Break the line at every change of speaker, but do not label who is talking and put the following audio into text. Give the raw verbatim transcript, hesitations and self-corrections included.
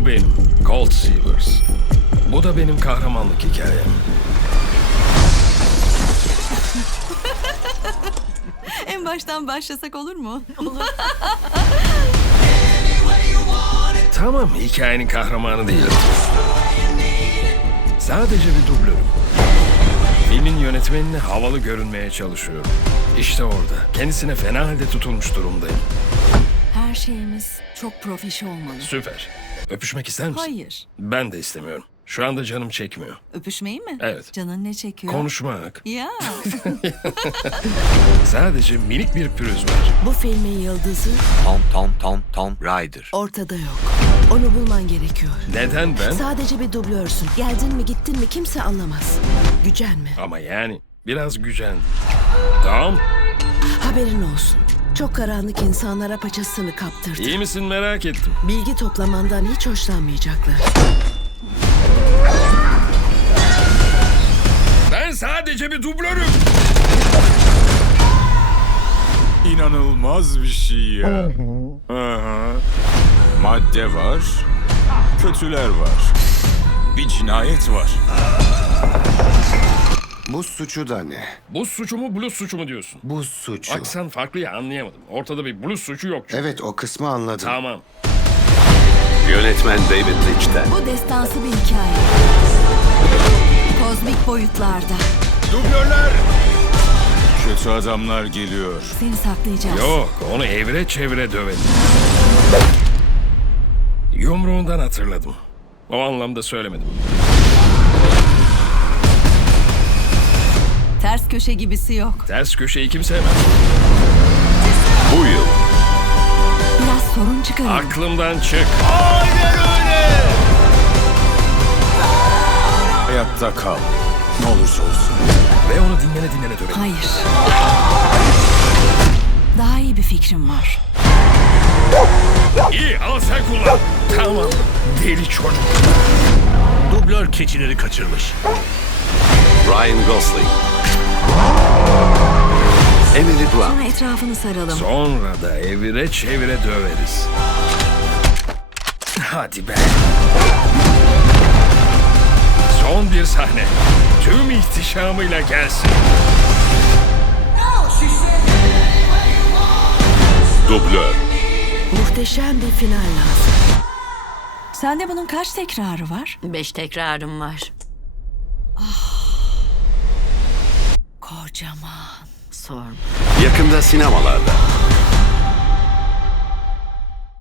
Bu benim. Cold Seavers. Bu da benim kahramanlık hikayem.
En baştan başlasak olur mu?
Tamam, hikayenin kahramanı değilim. Sadece bir dublörüm. Filmin yönetmenine havalı görünmeye çalışıyorum. İşte orada. Kendisine fena halde tutulmuş durumdayım.
Her şeyimiz çok profesyonel olmalı.
Süper. Öpüşmek ister misin?
Hayır.
Ben de istemiyorum. Şu anda canım çekmiyor.
Öpüşmeyi mi?
Evet.
Canın ne çekiyor?
Konuşmak.
Ya.
Sadece minik bir pürüz var.
Bu filmin yıldızı
Tom Tom Tom Tom Raider.
ortada yok. Onu bulman gerekiyor.
Neden ben?
Sadece bir dublörsün. Geldin mi gittin mi kimse anlamaz. Gücenme.
Ama yani biraz gücendim. Tamam.
Haberin olsun. Çok karanlık insanlara paçasını kaptırdı.
İyi misin merak ettim.
Bilgi toplamandan hiç hoşlanmayacaklar.
Ben sadece bir dublörüm.
İnanılmaz bir şey ya. Aha. Madde var, kötüler var. Bir cinayet var.
Bu suçu da ne?
Bu suçu mu blues suçu mu diyorsun?
Bu suçu.
Aksan farklı ya, anlayamadım. Ortada bir blues suçu yok çünkü.
Evet, o kısmı anladım.
Tamam.
Yönetmen David Lynch'ten.
Bu destansı bir hikaye. Kozmik boyutlarda.
Dublörler! Kötü adamlar geliyor.
Seni saklayacağız.
Yok, onu evre çevre dövelim. Yumruğundan hatırladım. O anlamda söylemedim.
Ters köşe gibisi yok.
Ters köşeyi kim sevmez?
Bu yıl
Biraz sorun çıkarın.
Aklımdan çık.
Hayatta kal. Ne olursa olsun.
Ve onu dinlene dinlene dövelim.
Hayır. Daha iyi bir fikrim var.
İyi, al sen kullan. Tamam. Deli çocuk.
Dublör keçileri kaçırmış.
Ryan Gosling. Emily Blunt.
Sonra etrafını saralım.
Sonra da evire çevire döveriz. Hadi be. Son bir sahne. Tüm ihtişamıyla gelsin.
Dublör.
Muhteşem bir final lazım.
Sende bunun kaç tekrarı var?
Beş tekrarım var.
Kocaman.
Sorma.
Yakında sinemalarda.